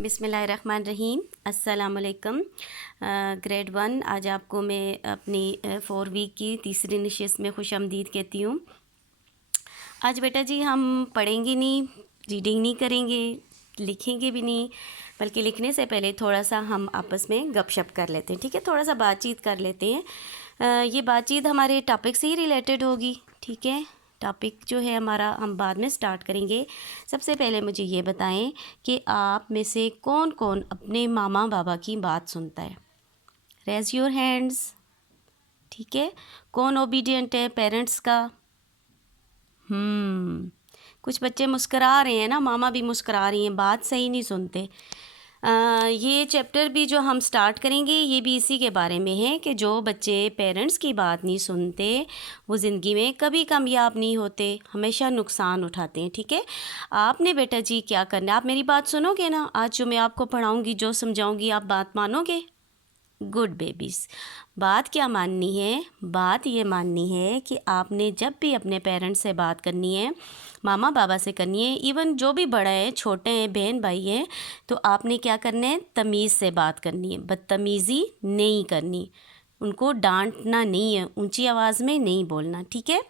बिस्मिल्लाहिर्रहमानिर्रहीम। अस्सलामुअलैकुम। ग्रेड 1 आज आपको मैं अपनी 4 वीक की तीसरी नशिस्त में खुशामदीद कहती हूँ। आज बेटा जी हम पढ़ेंगे नहीं, रीडिंग नहीं करेंगे, लिखेंगे भी नहीं, बल्कि लिखने से पहले थोड़ा सा हम आपस में गपशप कर लेते हैं। ठीक है, थोड़ा सा बातचीत कर लेते हैं। ये बातचीत हमारे टॉपिक से ही रिलेटेड होगी। ठीक है, टॉपिक जो है हमारा हम बाद में स्टार्ट करेंगे। सबसे पहले मुझे ये बताएं कि आप में से कौन कौन अपने मामा बाबा की बात सुनता है। Raise your hands. ठीक है, कौन ओबीडियंट है पेरेंट्स का? कुछ बच्चे मुस्करा रहे हैं ना, मामा भी मुस्करा रही हैं, बात सही नहीं सुनते। ये चैप्टर भी जो हम स्टार्ट करेंगे ये भी इसी के बारे में है कि जो बच्चे पेरेंट्स की बात नहीं सुनते वो ज़िंदगी में कभी कामयाब नहीं होते, हमेशा नुकसान उठाते हैं। ठीक है, आपने बेटा जी क्या करना है, आप मेरी बात सुनोगे ना? आज जो मैं आपको पढ़ाऊँगी, जो समझाऊँगी, आप बात मानोगे? Good babies. बात क्या माननी है? बात ये माननी है कि आपने जब भी अपने पेरेंट्स से बात करनी है, मामा बाबा से करनी है, इवन जो भी बड़ा है, छोटे हैं, बहन भाई हैं, तो आपने क्या करना है? तमीज़ से बात करनी है, बदतमीज़ी नहीं करनी, उनको डांटना नहीं है, ऊंची आवाज़ में नहीं बोलना। ठीक है,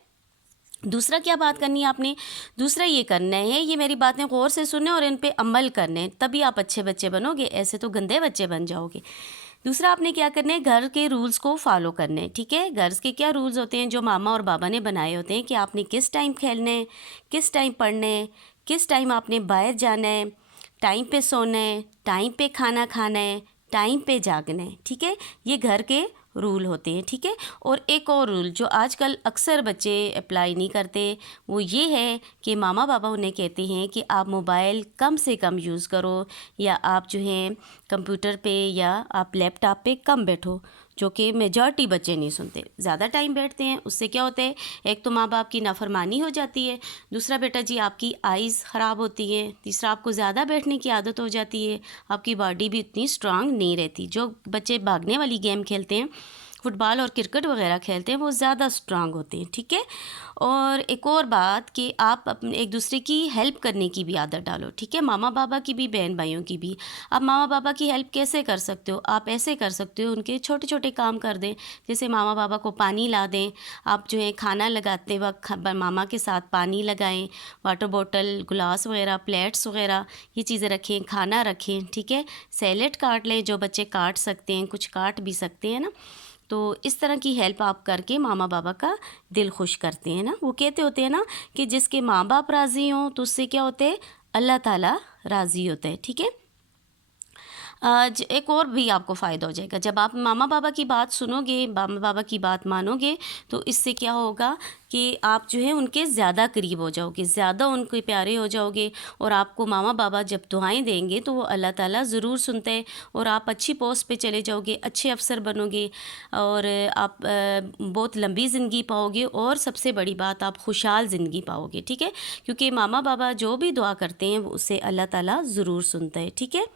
दूसरा क्या बात करनी है आपने? दूसरा ये करना है, ये मेरी बातें गौर से सुनने और इन पे अमल करने, तभी आप अच्छे बच्चे बनोगे, ऐसे तो गंदे बच्चे बन जाओगे। दूसरा आपने क्या करना है? घर के रूल्स को फॉलो करने। ठीक है, घर के क्या रूल्स होते हैं जो मामा और बाबा ने बनाए होते हैं कि आपने किस टाइम खेलना है, किस टाइम पढ़ना है, किस टाइम आपने बाहर जाना है, टाइम पे सोना है, टाइम पे खाना खाना है, टाइम पे जागना है। ठीक है, ये घर के रूल होते हैं। ठीक है, और एक और रूल जो आजकल अक्सर बच्चे अप्लाई नहीं करते वो ये है कि मामा बाबा उन्हें कहते हैं कि आप मोबाइल कम से कम यूज़ करो, या आप जो हैं कंप्यूटर पे या आप लैपटॉप पे कम बैठो, जो कि मेजॉरिटी बच्चे नहीं सुनते, ज़्यादा टाइम बैठते हैं। उससे क्या होता है? एक तो माँ बाप की नाफरमानी हो जाती है, दूसरा बेटा जी आपकी आइज़ ख़राब होती है, तीसरा आपको ज़्यादा बैठने की आदत हो जाती है, आपकी बॉडी भी उतनी स्ट्रांग नहीं रहती। जो बच्चे भागने वाली गेम खेलते हैं, फुटबॉल और क्रिकेट वगैरह खेलते हैं, वो ज़्यादा स्ट्रांग होते हैं। ठीक है, और एक और बात कि आप अपने एक दूसरे की हेल्प करने की भी आदत डालो। ठीक है, मामा बाबा की भी, बहन भाइयों की भी। आप मामा बाबा की हेल्प कैसे कर सकते हो? आप ऐसे कर सकते हो, उनके छोटे छोटे काम कर दें, जैसे मामा बाबा को पानी ला दें। आप जो है खाना लगाते वक्त मामा के साथ पानी लगाएं, वाटर बॉटल, गिलास वगैरह, प्लेट्स वगैरह, ये चीज़ें रखें, खाना रखें। ठीक है, सैलेड काट लें, जो बच्चे काट सकते हैं, कुछ काट भी सकते हैं ना, तो इस तरह की हेल्प आप करके मामा बाबा का दिल खुश करते हैं ना। वो कहते होते हैं ना कि जिसके माँ बाप राज़ी हों तो उससे क्या होते हैं? अल्लाह ताला राज़ी होता है। ठीक है, आज एक और भी आपको फ़ायदा हो जाएगा। जब आप मामा बाबा की बात सुनोगे, मामा बाबा की बात मानोगे, तो इससे क्या होगा कि आप जो है उनके ज़्यादा करीब हो जाओगे, ज़्यादा उनके प्यारे हो जाओगे, और आपको मामा बाबा जब दुआएं देंगे तो वो अल्लाह ताला ज़रूर सुनते हैं, और आप अच्छी पोस्ट पे चले जाओगे, अच्छे अफसर बनोगे, और आप बहुत लंबी ज़िंदगी पाओगे, और सबसे बड़ी बात आप खुशहाल ज़िंदगी पाओगे। ठीक है, क्योंकि मामा बाबा जो भी दुआ करते हैं वो उससे अल्लाह ताला ज़रूर सुनता है। ठीक है,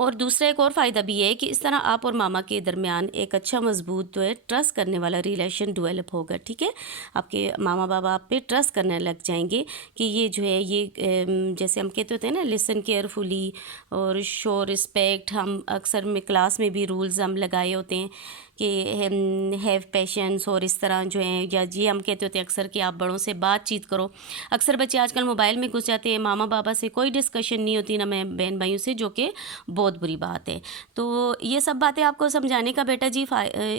और दूसरा एक और फ़ायदा भी है कि इस तरह आप और मामा के दरमियान एक अच्छा मजबूत जो है ट्रस्ट करने वाला रिलेशन डेवलप होगा। ठीक है, आपके मामा बाबा आप पे ट्रस्ट करने लग जाएंगे कि ये जो है ये जैसे हम कहते होते हैं ना, लिसन केयरफुली और शो रिस्पेक्ट। हम अक्सर में क्लास में भी रूल्स हम लगाए होते हैं कि हैव पेशेंस, और इस तरह जो है, या जी हम कहते होते हैं अक्सर कि आप बड़ों से बातचीत करो। अक्सर बच्चे आजकल मोबाइल में घुस जाते हैं, मामा बाबा से कोई डिस्कशन नहीं होती ना बहन भाइयों से, जो कि बहुत बुरी बात है। तो ये सब बातें आपको समझाने का बेटा जी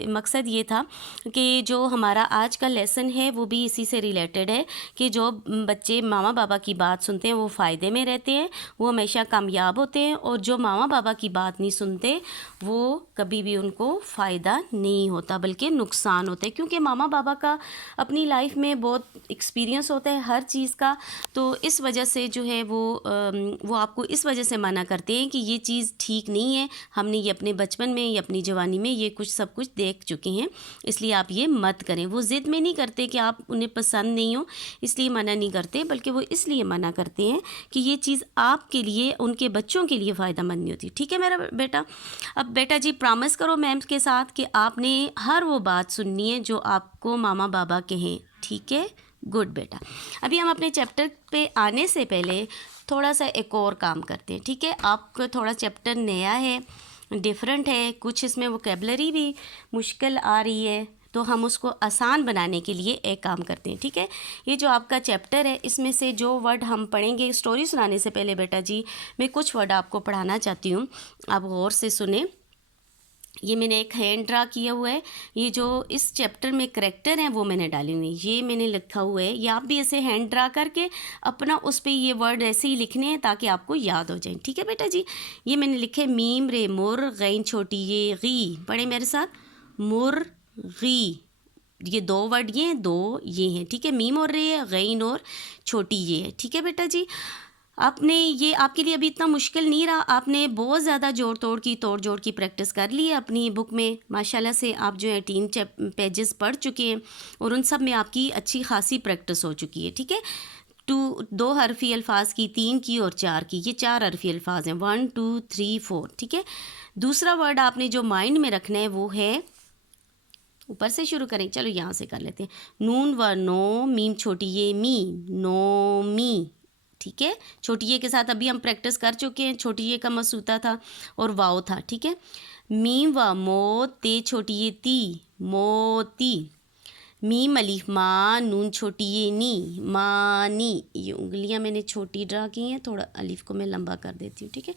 मकसद ये था कि जो हमारा आज का लेसन है वो भी इसी से रिलेटेड है कि जो बच्चे मामा बाबा की बात सुनते हैं वो फ़ायदे में रहते हैं, वो हमेशा कामयाब होते हैं, और जो मामा बाबा की बात नहीं सुनते वो कभी भी उनको फ़ायदा नहीं होता बल्कि नुकसान होता है, क्योंकि मामा बाबा का अपनी लाइफ में बहुत एक्सपीरियंस होता है हर चीज़ का। तो इस वजह से जो है वो आपको इस वजह से मना करते हैं कि ये चीज़ ठीक नहीं है, हमने ये अपने बचपन में या अपनी जवानी में ये कुछ सब कुछ देख चुके हैं, इसलिए आप ये मत करें। वो ज़िद में नहीं करते कि आप उन्हें पसंद नहीं हो इसलिए मना नहीं करते, बल्कि वो इसलिए मना करते हैं कि ये चीज़ आपके लिए, उनके बच्चों के लिए फ़ायदेमंद नहीं होती। ठीक है मेरा बेटा, अब बेटा जी प्रॉमिस करो मैम के साथ कि आपने हर वो बात सुननी है जो आपको मामा बाबा कहें। ठीक है, गुड बेटा। अभी हम अपने चैप्टर पे आने से पहले थोड़ा सा एक और काम करते हैं, ठीक है। आपको थोड़ा चैप्टर नया है, डिफरेंट है, कुछ इसमें वोकेबलरी भी मुश्किल आ रही है, तो हम उसको आसान बनाने के लिए एक काम करते हैं, ठीक है। ये जो आपका चैप्टर है, इसमें से जो वर्ड हम पढ़ेंगे, स्टोरी सुनाने से पहले बेटा जी मैं कुछ वर्ड आपको पढ़ाना चाहती हूँ, आप गौर से सुने। ये मैंने एक हैंड ड्रा किया हुआ है, ये जो इस चैप्टर में करैक्टर हैं वो मैंने डाली हुई है, ये मैंने लिखा हुआ है। ये आप भी ऐसे हैंड ड्रा करके अपना उस पर ये वर्ड ऐसे ही लिखने हैं ताकि आपको याद हो जाए, ठीक है बेटा जी। ये मैंने लिखे मीम रे मुर गैन छोटी ये गी, पढ़े मेरे साथ, मुर गी। ये दो वर्ड ये हैं, दो ये हैं, ठीक है। मीम और रे है, गैन और छोटी ये है, ठीक है बेटा जी। आपने ये आपके लिए अभी इतना मुश्किल नहीं रहा, आपने बहुत ज़्यादा तोड़ जोड़ की प्रैक्टिस कर ली है अपनी बुक में। माशाल्लाह से आप जो है 3 पेजेस पढ़ चुके हैं और उन सब में आपकी अच्छी खासी प्रैक्टिस हो चुकी है, ठीक है। 2 हरफी अल्फाज की, 3 की और 4 की, ये 4 हरफी अल्फाज हैं, 1 2 3 4, ठीक है। दूसरा वर्ड आपने जो माइंड में रखना है वो है, ऊपर से शुरू करें, चलो यहाँ से कर लेते हैं, नून व नो मीम छोटी ये मी, नो मी, ठीक है। छोटी ये के साथ अभी हम प्रैक्टिस कर चुके हैं, छोटी ये का मसूता था और वाओ था, ठीक है। मीम व मो ते छोटी ये ती, मोती। मीम अलीफ माँ नून छोटी ये नी, मानी। ये उंगलियां मैंने छोटी ड्रा की हैं, थोड़ा अलीफ को मैं लंबा कर देती हूँ, ठीक है।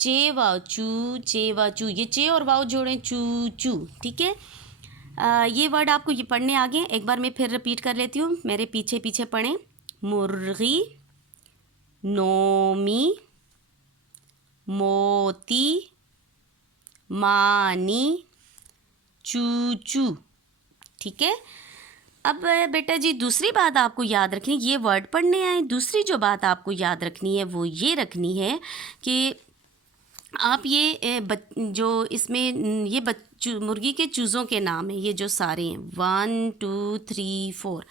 चे वाओ चू, ये चे और वाओ जोड़ें, चू चू, ठीक है। ये वर्ड आपको ये पढ़ने आ गए, एक बार मैं फिर रिपीट कर लेती हूँ, मेरे पीछे पीछे पढ़ें। मुर्गी, नोमी, मोती, मानी, चूचू, ठीक है। अब बेटा जी दूसरी बात आपको याद रखनी, ये वर्ड पढ़ने आए, दूसरी जो बात आपको याद रखनी है वो ये रखनी है कि आप ये जो इसमें ये मुर्गी के चूज़ों के नाम हैं, ये जो सारे हैं 1 2 3 4,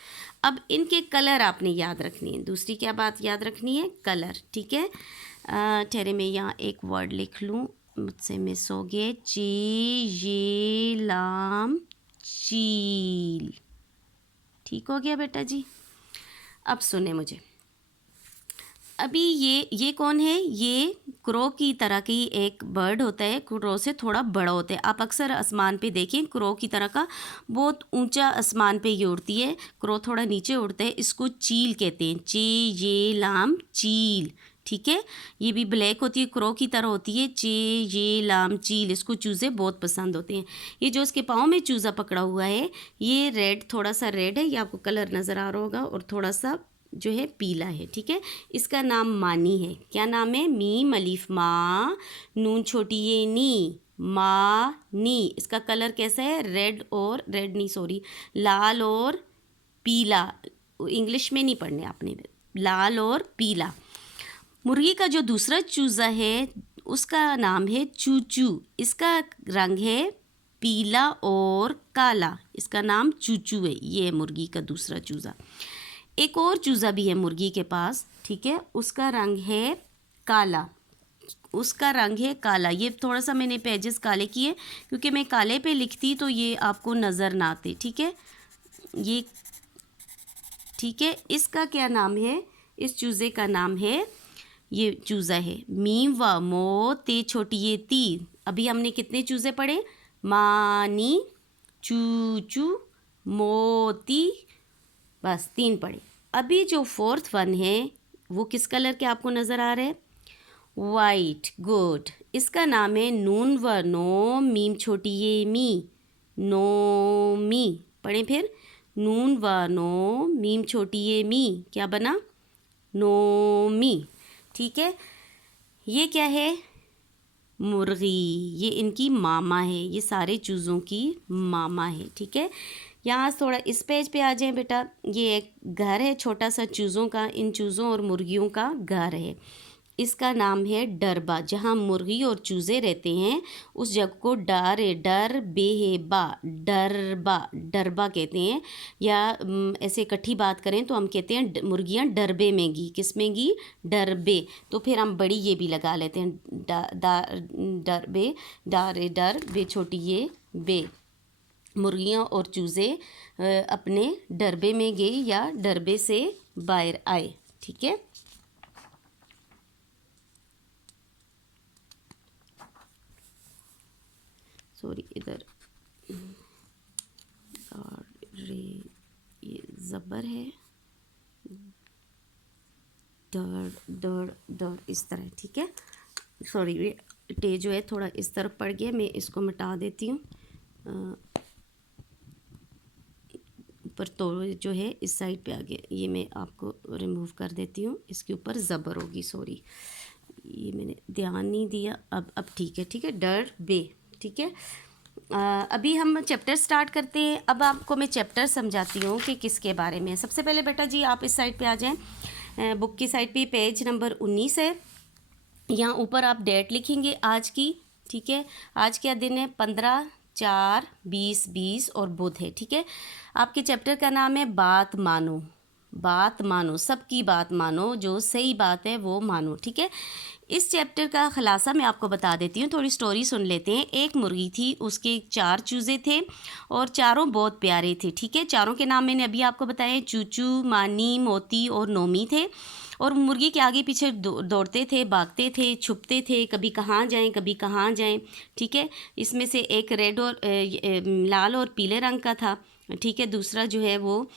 अब इनके कलर आपने याद रखनी है। दूसरी क्या बात याद रखनी है, कलर, ठीक है। ठहरे मैं यहाँ एक वर्ड लिख लूँ, मुझसे मिस हो गए, ची ये लाम चील, ठीक हो गया बेटा जी। अब सुने मुझे, अभी ये कौन है, ये क्रो की तरह की एक बर्ड होता है, क्रो से थोड़ा बड़ा होता है। आप अक्सर आसमान पे देखें, क्रो की तरह का बहुत ऊंचा आसमान पे ये उड़ती है, क्रो थोड़ा नीचे उड़ता है, इसको चील कहते हैं, चे ये लाम चील, ठीक है। ये भी ब्लैक होती है, क्रो की तरह होती है, चे ये लाम चील, इसको चूज़े बहुत पसंद होते हैं। ये जो इसके पाँव में चूज़ा पकड़ा हुआ है, ये रेड, थोड़ा सा रेड है, ये आपको कलर नज़र आ रहा होगा, और थोड़ा सा जो है पीला है, ठीक है। इसका नाम मानी है। क्या नाम है, मीम अलीफ माँ नून छोटी ये नी, मानी। इसका कलर कैसा है, लाल और पीला, इंग्लिश में नहीं पढ़ने आपने, लाल और पीला। मुर्गी का जो दूसरा चूज़ा है उसका नाम है चूचू, इसका रंग है पीला और काला, इसका नाम चूचू है, ये है मुर्गी का दूसरा चूज़ा। एक और चूज़ा भी है मुर्गी के पास, ठीक है, उसका रंग है काला, ये थोड़ा सा मैंने पेजेस काले किए क्योंकि मैं काले पे लिखती तो ये आपको नज़र ना आते, ठीक है। ये ठीक है, इसका क्या नाम है, इस चूज़े का नाम है, ये चूज़ा है मीम व मो ते छोटी ये ती। अभी हमने कितने चूज़े पढ़े, मानी, चूचू, मोती, बस 3 पढ़े। अभी जो 4th वन है वो किस कलर के आपको नज़र आ रहे हैं, वाइट, गुड। इसका नाम है नून व नो मीम छोटी ये मी, नोमी, पढ़ें फिर, नून व नो मीम छोटी ये मी, क्या बना, नोमी, ठीक है। ये क्या है, मुर्गी, ये इनकी मामा है, ये सारे चूज़ों की मामा है, ठीक है। यहाँ थोड़ा इस पेज पे आ जाएं बेटा, ये एक घर है छोटा सा चूज़ों का, इन चूज़ों और मुर्गियों का घर है, इसका नाम है डरबा। जहाँ मुर्गी और चूज़े रहते हैं उस जगह को डर बेबा, डरबा कहते हैं, या ऐसे इकट्ठी बात करें तो हम कहते हैं मुर्गियाँ डरबे में गी, किस में गी, डरबे। तो फिर हम बड़ी ये भी लगा लेते हैं, डरबे, डर बे छोटी ये बे, मुर्गियाँ और चूज़े अपने डरबे में गए या डरबे से बाहर आए। ठीक है, सॉरी इधर रे ये ज़बर है, दड़ दड़ दड़ इस तरह। ठीक है, सॉरी ये टे जो है थोड़ा इस तरफ पड़ गया, मैं इसको मिटा देती हूँ। ऊपर तो जो है इस साइड पे आ गया, ये मैं आपको रिमूव कर देती हूँ। इसके ऊपर ज़बर होगी, सॉरी ये मैंने ध्यान नहीं दिया। अब ठीक है, ठीक है, डर बे। ठीक है, अभी हम चैप्टर स्टार्ट करते हैं। अब आपको मैं चैप्टर समझाती हूँ कि किसके बारे में है। सबसे पहले बेटा जी आप इस साइड पे आ जाएं, बुक की साइड पे पेज नंबर 19 है। यहाँ ऊपर आप डेट लिखेंगे आज की। ठीक है, आज क्या दिन है? 15/4/2020 और बुध है। ठीक है, आपके चैप्टर का नाम है बात मानो। बात मानो, सबकी बात मानो, जो सही बात है वो मानो। ठीक है, इस चैप्टर का खुलासा मैं आपको बता देती हूँ, थोड़ी स्टोरी सुन लेते हैं। एक मुर्गी थी, उसके 4 चूज़े थे और चारों बहुत प्यारे थे। ठीक है, चारों के नाम मैंने अभी आपको बताए, चूचू, मानी, मोती और नोमी थे। और मुर्गी के आगे पीछे दौड़ते थे, भागते थे, छुपते थे, कभी कहाँ जाएं कभी कहाँ जाएं। ठीक है, इसमें से एक रेड और लाल और पीले रंग का था। ठीक है, दूसरा जो है वो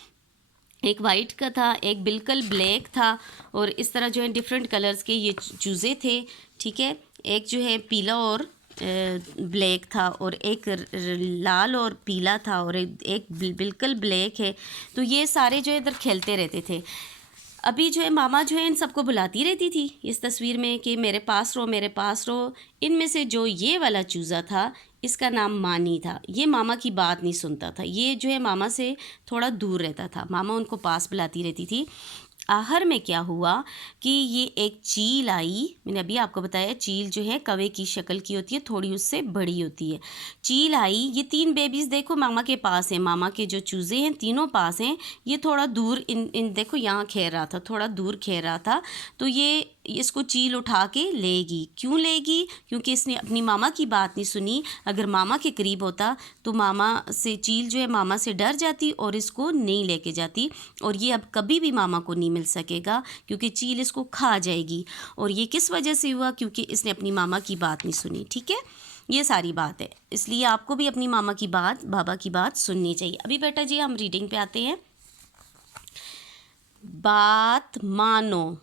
एक वाइट का था, एक बिल्कुल ब्लैक था, और इस तरह जो है डिफरेंट कलर्स के ये चूज़े थे। ठीक है, एक जो है पीला और ब्लैक था, और एक लाल और पीला था, और एक बिल्कुल ब्लैक है। तो ये सारे जो है इधर खेलते रहते थे। अभी जो है मामा जो है इन सबको बुलाती रहती थी इस तस्वीर में कि मेरे पास रहो, मेरे पास रहो। इनमें से जो ये वाला चूज़ा था, इसका नाम मानी था। ये मामा की बात नहीं सुनता था, ये जो है मामा से थोड़ा दूर रहता था। मामा उनको पास बुलाती रहती थी। आखिर में क्या हुआ कि ये एक चील आई। मैंने अभी आपको बताया चील जो है कौवे की शक्ल की होती है, थोड़ी उससे बड़ी होती है। चील आई, ये 3 बेबीज़ देखो मामा के पास हैं, मामा के जो चूज़े हैं तीनों पास हैं। ये थोड़ा दूर इन देखो यहाँ खेल रहा था, थोड़ा दूर खेल रहा था। तो ये इसको चील उठा के लेगी। क्यों लेगी? क्योंकि इसने अपनी मामा की बात नहीं सुनी। अगर मामा के करीब होता तो मामा से चील जो है मामा से डर जाती और इसको नहीं लेके जाती, और ये अब कभी भी मामा को नहीं मिल सकेगा क्योंकि चील इसको खा जाएगी। और ये किस वजह से हुआ? क्योंकि इसने अपनी मामा की बात नहीं सुनी। ठीक है, ये सारी बात है। इसलिए आपको भी अपनी मामा की बात, बाबा की बात सुननी चाहिए। अभी बेटा जी हम रीडिंग पे आते हैं। बात मानो।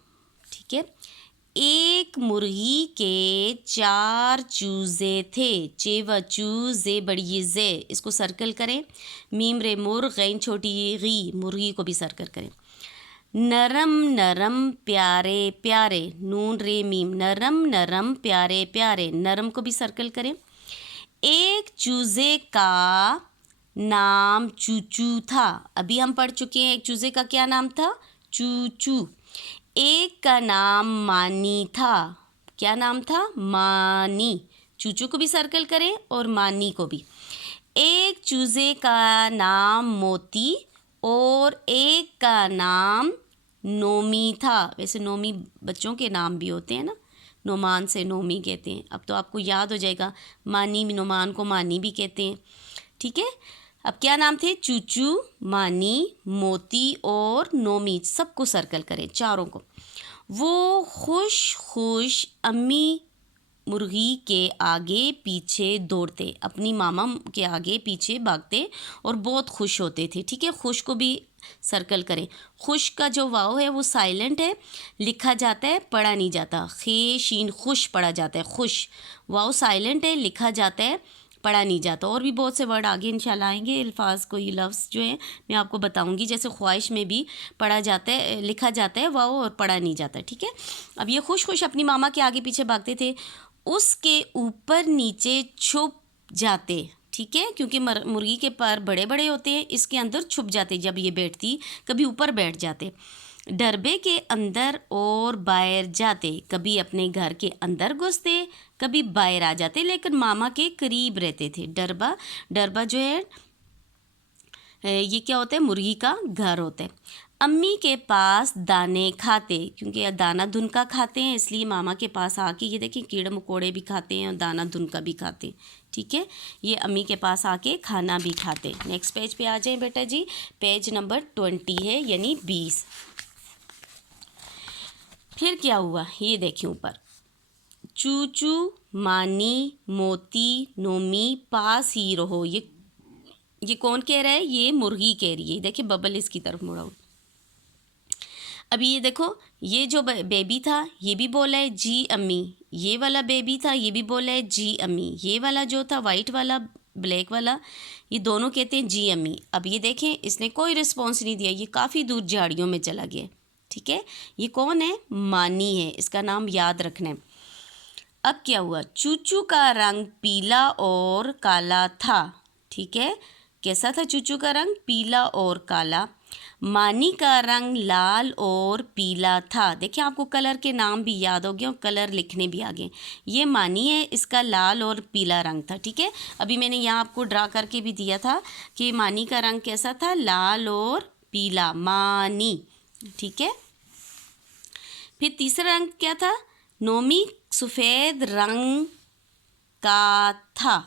ठीक है, एक मुर्गी के 4 चूज़े थे। चे व चूज़े बड़ी जे, इसको सर्कल करें। मीम रे मुर, गैन छोटी गी, मुर्गी को भी सर्कल करें। नरम नरम प्यारे प्यारे, नून रे मीम, नरम नरम प्यारे प्यारे, नरम को भी सर्कल करें। एक चूज़े का नाम चूचू था। अभी हम पढ़ चुके हैं एक चूज़े का क्या नाम था? चूचू। एक का नाम मानी था। क्या नाम था? मानी। चूचू को भी सर्कल करें और मानी को भी। एक चूज़े का नाम मोती और एक का नाम नोमी था। वैसे नोमी बच्चों के नाम भी होते हैं ना, नोमान से नोमी कहते हैं। अब तो आपको याद हो जाएगा, मानी नोमान को मानी भी कहते हैं। ठीक है, अब क्या नाम थे? चूचू, मानी, मोती और नोमी। सबको सर्कल करें, चारों को। वो खुश खुश अम्मी मुर्गी के आगे पीछे दौड़ते, अपनी मामा के आगे पीछे भागते और बहुत खुश होते थे। ठीक है, खुश को भी सर्कल करें। खुश का जो वाव है वो साइलेंट है, लिखा जाता है, पढ़ा नहीं जाता। खे शीन खुश पढ़ा जाता है, खुश। वाव साइलेंट है, लिखा जाता है, पढ़ा नहीं जाता। और भी बहुत से वर्ड आगे इंशाल्लाह आएंगे, अल्फाज कोई लफ्ज़ जो है मैं आपको बताऊंगी। जैसे ख्वाहिश में भी पढ़ा जाता है, लिखा जाता है वाव, और पढ़ा नहीं जाता। ठीक है, अब ये खुश खुश अपनी मामा के आगे पीछे भागते थे, उसके ऊपर नीचे छुप जाते। ठीक है, क्योंकि मुर्गी के पर बड़े बड़े होते हैं, इसके अंदर छुप जाते। जब ये बैठती कभी ऊपर बैठ जाते, डरबे के अंदर और बाहर जाते। कभी अपने घर के अंदर घुसते, कभी बाहर आ जाते, लेकिन मामा के करीब रहते थे। डरबा जो है ये क्या होता है? मुर्गी का घर होता है। अम्मी के पास दाने खाते, क्योंकि दाना धुनका खाते हैं इसलिए मामा के पास आके, ये देखिए कीड़े मकोड़े भी खाते हैं और दाना धुनका भी खाते हैं, ठीक है। ये अम्मी के पास आके खाना भी खाते। नेक्स्ट पेज पे आ जाए बेटा जी, पेज नंबर 20 है यानी 20। फिर क्या हुआ ये देखिए ऊपर, चूचू मानी मोती नोमी पास ही रहो। ये कौन कह रहा है? ये मुर्गी कह रही है। देखिए बबल इसकी तरफ मुड़ा हुआ। अभी ये देखो, ये जो बेबी था ये भी बोला है जी अम्मी, ये वाला बेबी था ये भी बोला है जी अम्मी, ये वाला जो था वाइट वाला ब्लैक वाला, ये दोनों कहते हैं जी अम्मी। अब ये देखें इसने कोई रिस्पॉन्स नहीं दिया, ये काफ़ी दूर झाड़ियों में चला गया, ठीक है। ये कौन है? मानी है, इसका नाम याद रखना है। अब क्या हुआ, चूचू का रंग पीला और काला था, ठीक है। कैसा था चूचू का रंग? पीला और काला। मानी का रंग लाल और पीला था। देखिए आपको कलर के नाम भी याद हो गए और कलर लिखने भी आ गए। ये मानी है, इसका लाल और पीला रंग था, ठीक है। अभी मैंने यहाँ आपको ड्रा करके भी दिया था कि मानी का रंग कैसा था? लाल और पीला, मानी, ठीक है। फिर तीसरा रंग क्या था? नोमी सफ़ेद रंग का था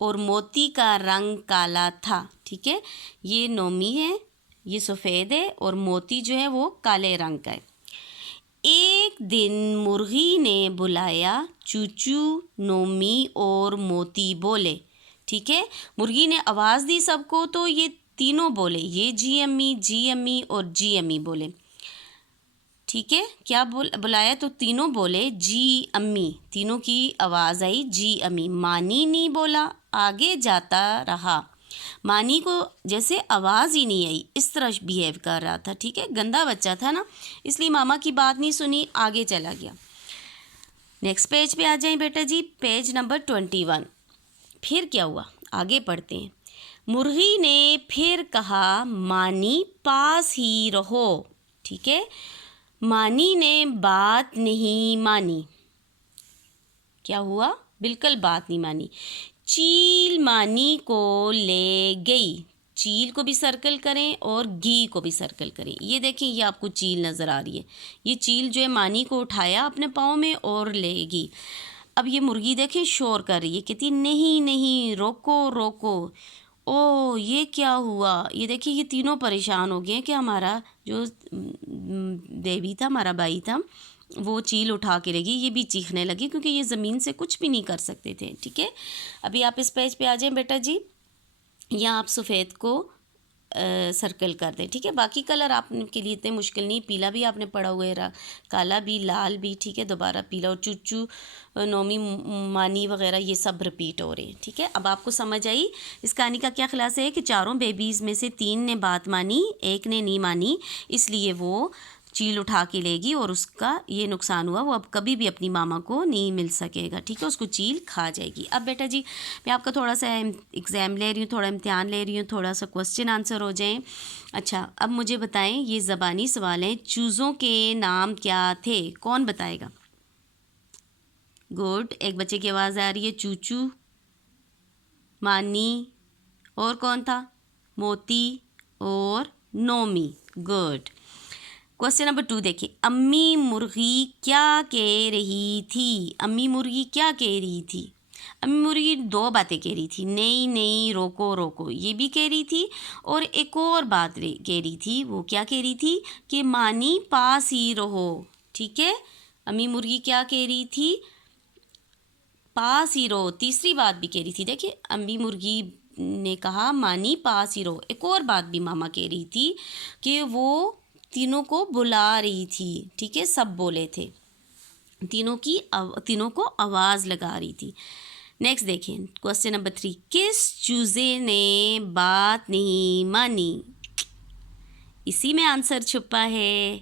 और मोती का रंग काला था, ठीक है। ये नोमी है, ये सफ़ेद है और मोती जो है वो काले रंग का है। एक दिन मुर्गी ने बुलाया, चूचू नोमी और मोती बोले, ठीक है। मुर्गी ने आवाज़ दी सबको तो ये तीनों बोले, ये जी अम्मी और जी अम्मी बोले, ठीक है। क्या बुलाया? तो तीनों बोले जी अम्मी, तीनों की आवाज़ आई जी अम्मी। मानी नहीं बोला, आगे जाता रहा। मानी को जैसे आवाज़ ही नहीं आई, इस तरह बिहेव कर रहा था, ठीक है। गंदा बच्चा था ना, इसलिए मामा की बात नहीं सुनी, आगे चला गया। नेक्स्ट पेज पे आ जाएं बेटा जी, पेज नंबर 21। फिर क्या हुआ, आगे पढ़ते हैं। मुर्गी ने फिर कहा, मानी पास ही रहो, ठीक है। मानी ने बात नहीं मानी। क्या हुआ? बिल्कुल बात नहीं मानी। चील मानी को ले गई। चील को भी सर्कल करें और घी को भी सर्कल करें। ये देखें, ये आपको चील नज़र आ रही है। ये चील जो है मानी को उठाया अपने पाँव में और ले गई। अब ये मुर्गी देखें शोर कर रही है, कहती नहीं नहीं रोको रोको। ओ ये क्या हुआ? ये देखिए ये तीनों परेशान हो गए हैं कि हमारा जो बेबी था, हमारा भाई था, वो चील उठा के ले गई। ये भी चीखने लगी क्योंकि ये ज़मीन से कुछ भी नहीं कर सकते थे, ठीक है। अभी आप इस पेज पे आ जाएं बेटा जी, यहाँ आप सफ़ेद को सर्कल कर दें, ठीक है। बाकी कलर आपके लिए इतने मुश्किल नहीं, पीला भी आपने पढ़ा हुआ है, काला भी, लाल भी, ठीक है। दोबारा पीला और चूचू नोमी मानी वगैरह ये सब रिपीट हो रहे हैं, ठीक है। अब आपको समझ आई इस कहानी का क्या खुलासा है कि चारों बेबीज़ में से 3 ने बात मानी, एक ने नहीं मानी, इसलिए वो चील उठा के लेगी और उसका ये नुकसान हुआ, वो अब कभी भी अपनी मामा को नहीं मिल सकेगा, ठीक है। उसको चील खा जाएगी। अब बेटा जी मैं आपका थोड़ा सा एग्ज़ाम ले रही हूँ, थोड़ा इम्तिहान ले रही हूँ, थोड़ा सा क्वेश्चन आंसर हो जाए। अच्छा अब मुझे बताएं, ये ज़बानी सवाल हैं, चूज़ों के नाम क्या थे? कौन बताएगा? गुड, एक बच्चे की आवाज़ आ रही है, चूचू, मानी, और कौन था? मोती और नोमी। गुड। क्वेश्चन नंबर 2 देखिए, अम्मी मुर्गी क्या कह रही थी? अम्मी मुर्गी क्या कह रही थी? अम्मी मुर्गी 2 बातें कह रही थी, नहीं नहीं रोको रोको, ये भी कह रही थी, और एक और बात कह रही थी। वो क्या कह रही थी? कि मानी पास ही रहो, ठीक है। अम्मी मुर्गी क्या कह रही थी? पास ही रहो। तीसरी बात भी कह रही थी, देखिए अम्मी मुर्गी ने कहा मानी पास ही रहो। एक और बात भी मामा कह रही थी कि वो तीनों को बुला रही थी, ठीक है। सब बोले थे, तीनों को आवाज़ लगा रही थी। नेक्स्ट देखें क्वेश्चन नंबर 3, किस चूज़े ने बात नहीं मानी? इसी में आंसर छुपा है।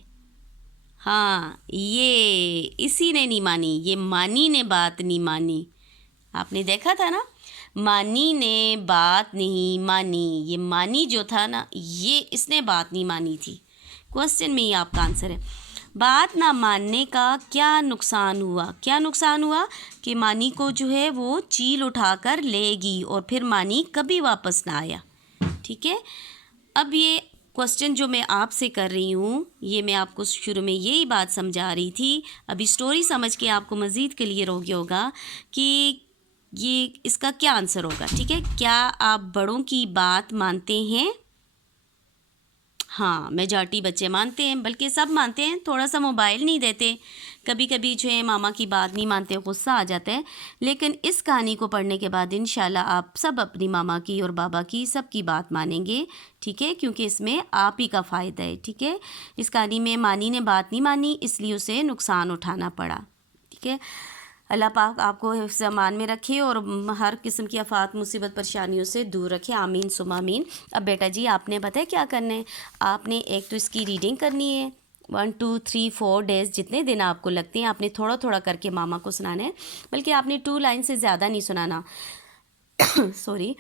हाँ, ये इसी ने नहीं मानी, ये मानी ने बात नहीं मानी। आपने देखा था ना, मानी ने बात नहीं मानी। ये मानी जो था ना, ये इसने बात नहीं मानी थी। क्वेश्चन में ही आपका आंसर है। बात ना मानने का क्या नुकसान हुआ? क्या नुकसान हुआ? कि मानी को जो है वो चील उठाकर लेगी और फिर मानी कभी वापस ना आया, ठीक है। अब ये क्वेश्चन जो मैं आपसे कर रही हूँ, ये मैं आपको शुरू में यही बात समझा रही थी, अभी स्टोरी समझ के आपको मज़ीद क्लियर हो गया होगा कि ये इसका क्या आंसर होगा। ठीक है, क्या आप बड़ों की बात मानते हैं? हाँ, मेजॉरिटी बच्चे मानते हैं, बल्कि सब मानते हैं, थोड़ा सा मोबाइल नहीं देते, कभी कभी जो है मामा की बात नहीं मानते, गुस्सा आ जाता है। लेकिन इस कहानी को पढ़ने के बाद इंशाल्लाह आप सब अपनी मामा की और बाबा की सब की बात मानेंगे। ठीक है, क्योंकि इसमें आप ही का फ़ायदा है। ठीक है, इस कहानी में मानी ने बात नहीं मानी, इसलिए उसे नुकसान उठाना पड़ा। ठीक है, अल्लाह पाक आपको हिफ्ज़ अमान में रखे और हर किस्म की आफात मुसीबत परेशानियों से दूर रखे, आमीन सुम आमीन। अब बेटा जी आपने पता है क्या करना है, आपने एक तो इसकी रीडिंग करनी है 1 2 3 4 डेज़, जितने दिन आपको लगते हैं आपने थोड़ा थोड़ा करके मामा को सुनाना है, बल्कि आपने 2 लाइन से ज़्यादा नहीं सुनाना सॉरी,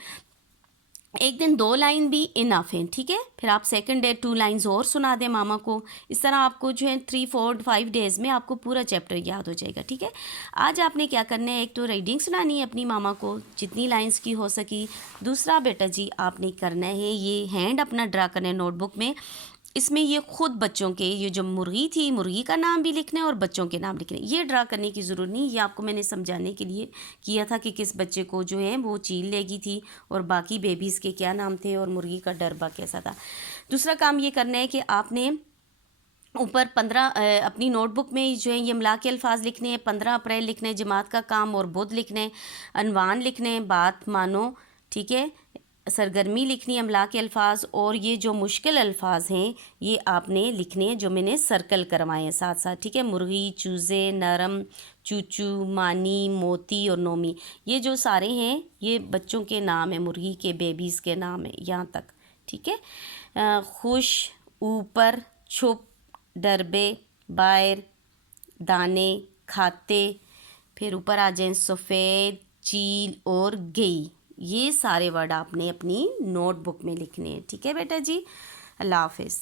एक दिन 2 लाइन भी इनफ है। ठीक है, फिर आप सेकंड डे 2 लाइंस और सुना दें मामा को। इस तरह आपको जो है 3 4 5 डेज़ में आपको पूरा चैप्टर याद हो जाएगा। ठीक है, आज आपने क्या करना है, एक तो रीडिंग सुनानी है अपनी मामा को जितनी लाइंस की हो सकी। दूसरा बेटा जी आपने करना है ये हैंड अपना ड्रा करना है नोटबुक में, इसमें ये खुद बच्चों के, ये जो मुर्गी थी, मुर्गी का नाम भी लिखना है और बच्चों के नाम लिखने हैं। ये ड्रा करने की ज़रूरत नहीं, ये आपको मैंने समझाने के लिए किया था कि किस बच्चे को जो है वो चील लेगी थी और बाकी बेबीज़ के क्या नाम थे और मुर्गी का डरबा कैसा था। दूसरा काम ये करना है कि आपने ऊपर 15 अपनी नोटबुक में जो है ये इमला के अल्फाज लिखने हैं, 15 अप्रैल लिखने हैं, जमात का काम और बुध लिखने हैं, अनवान लिखने हैं, बात मानो। ठीक है, सरगर्मी लिखनी है, अमला के अल्फाज, और ये जो मुश्किल अल्फाज हैं ये आपने लिखने हैं जो मैंने सर्कल करवाए हैं साथ साथ। ठीक है, मुर्गी, चूज़े, नरम, चूचू, मानी, मोती और नोमी, ये जो सारे हैं ये बच्चों के नाम हैं, मुर्गी के बेबीज़ के नाम हैं यहाँ तक। ठीक है, खुश, ऊपर, छुप, डरबे, बाहर, दाने, खाते, फिर ऊपर आ जाएं सफ़ेद, चील और गई, ये सारे वर्ड आपने अपनी नोटबुक में लिखने हैं। ठीक है बेटा जी, अल्लाह हाफिज़।